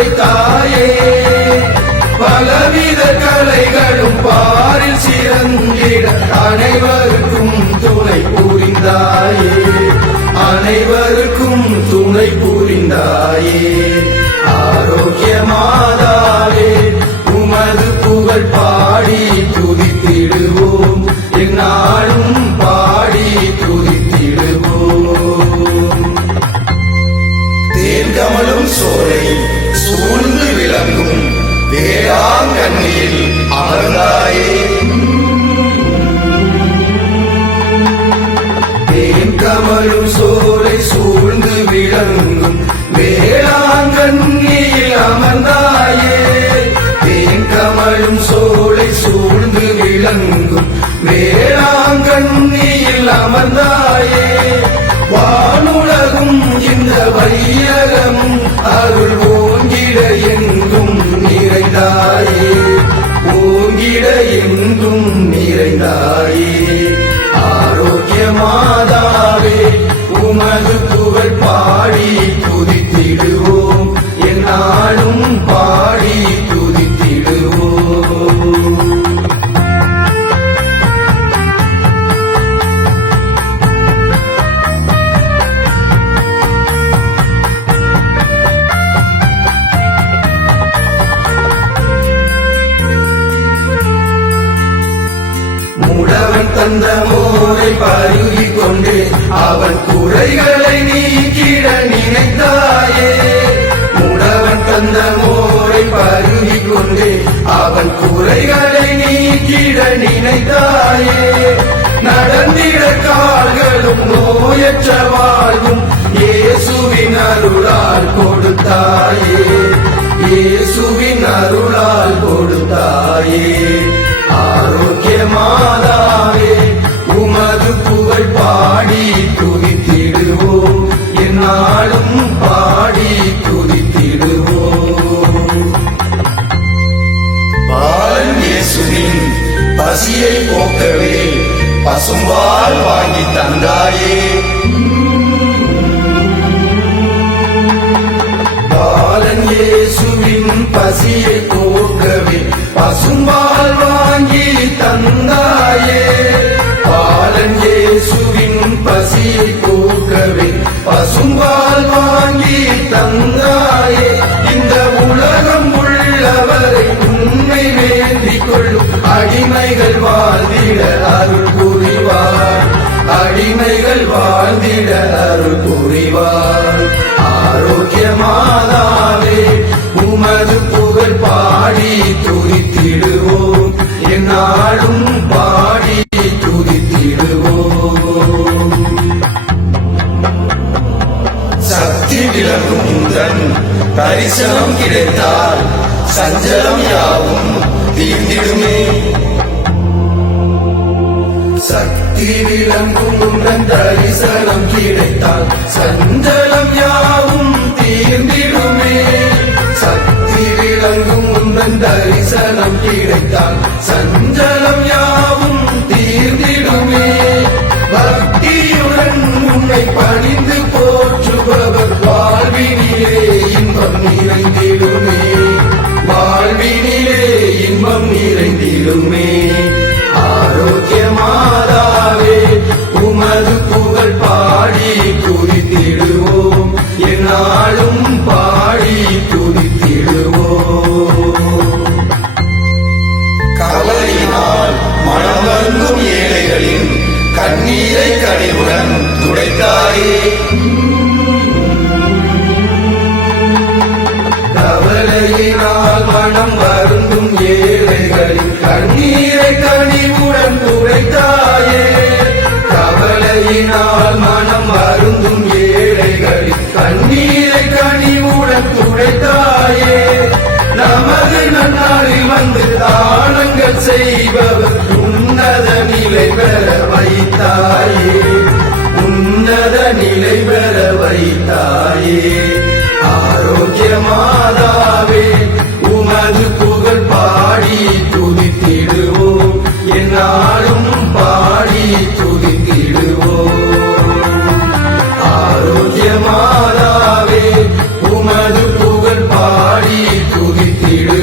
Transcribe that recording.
வைத்தாயே. பலவித கலைகளும் பாரில் சிறந்திட அனைவருக்கும் துணை புரிந்தாயே. அனைவருக்கும் துணை புரிந்தாயே. ஆரோக்கிய மாதாவே உமது புகழ் பாடி துதித்திடுவோம். எந்நாளும் பாடி துதித்திடுவோம். தேன்கமலும் சோலை சூழ்ந்து விளங்கும் வேளாங்கண்ணியில் அமர்ந்தாயே. தேன்கமலும் சோலை சூழ்ந்து விளங்கும் வேளாங்கண்ணியில் அமர்ந்தாயே. தேன்கமலும் சோலை சூழ்ந்து விளங்கும் வேளாங்கண்ணியில் அமர்ந்தாயே. வானுலகும் இந்த வையகமும் அருள் ஓங்கிட எங்கும் நிறைந்தாயே. ஓங்கிட எங்கும் நிறைந்தாயே. ஆரோக்கிய மாதாவே உமது புகழ் பாடி துதித்திடுவோம். எந்நாளும் பாடி துதித்திடுவோம். முடவன் தந்த மோரை பருகிக் கொண்டு அவன் குறைகளை நீக்கிட நினைத்தாயே. முடவன் தந்த மோரை பருகிக் கொண்டு அவன் குறைகளை நீக்கிட நினைத்தாயே. நடந்திட கால்களும் நோயற்ற வாழ்வும் இயேசுவின் அருளால் கொடுத்தாயே. இயேசுவின் அருளால் கொடுத்தாயே. ஆரோக்கிய மாதாவே உமது புகழ் பாடி துதித்திடுவோம். எந்நாளும் பாடி துதித்திடுவோம். பாலன் இயேசுவின் பசியை போக்கவே பசும்பால் வாங்கி தந்தாயே. பாலன் இயேசுவின் பசியை போக்கவே பசும்பால் வாங்கி தந்தாயே. பாலன் இயேசுவின் பசியை போக்கவே பசும்பால் வாங்கி தந்தாயே. இந்த உலகம் உள்ளவரை உண்மை வேண்டிக் கொள்ளும் அடிமைகள் வாழ்ந்திட அருள் புரிவார். அடிமைகள் வாழ்ந்திட அருள் புரிவார். ஆரோக்கிய மாதாவே உமது புகழ் பாடி துதித்திடுவோம். எந்நாளும் பாடி துதித்திடுவோம். சக்தி விளங்கும் உந்தன் தரிசனம் கிடைத்தால் சஞ்சலம் யாவும் தீர்ந்திடுமே. சக்தி விளங்கும் உந்தன் தரிசனம் கிடைத்தால் சஞ்சலம் யாவும் தீர்ந்திடுமே. சக்தி விளங்கும் உந்தன் தரிசனம் கிடைத்தால் சஞ்சலம் யாவும் தீர்ந்திடுமே. பக்தியுடன் உன்னை பணிந்து போற்றுபவர் வாழ்வினிலே இன்பம் நிறைந்திடுமே. வாழ்வினிலே இன்பம் நிறைந்திடுமே. ஆரோக்கிய மாதாவே உமது புகழ் பாடி துதித்திடுவோம். எந்நாளும் பாடி துதித்திடுவோம். கவலையினால் மனம் வருந்தும் ஏழைகளின் கண்ணீரை கனிவுடன் துடைத்தாயே. கவலையினால் மனம் வருந்தும் ஏழைகளின் கண்ணீரை கனிவுடன் துடைத்தாயே. கவலையினால் மனம் வருந்தும் ஏழைகளின் கண்ணீரை கனிவுடன் துடைத்தாயே. நமது நன்னாளில் வந்து தானங்கள் செய்பவர் உன்னத நிலை பெற வைத்தாயே. உன்னத நிலை பெற வைத்தாயே. ஆரோக்கிய மாதாவே உமது புகழ் பாடி துதித்திடுவோம். எந்நாளும் பாடி துதித்திடுவோம். ஆரோக்கிய மாதாவே உமது புகழ் பாடி பாடி துதித்திடுவோம்.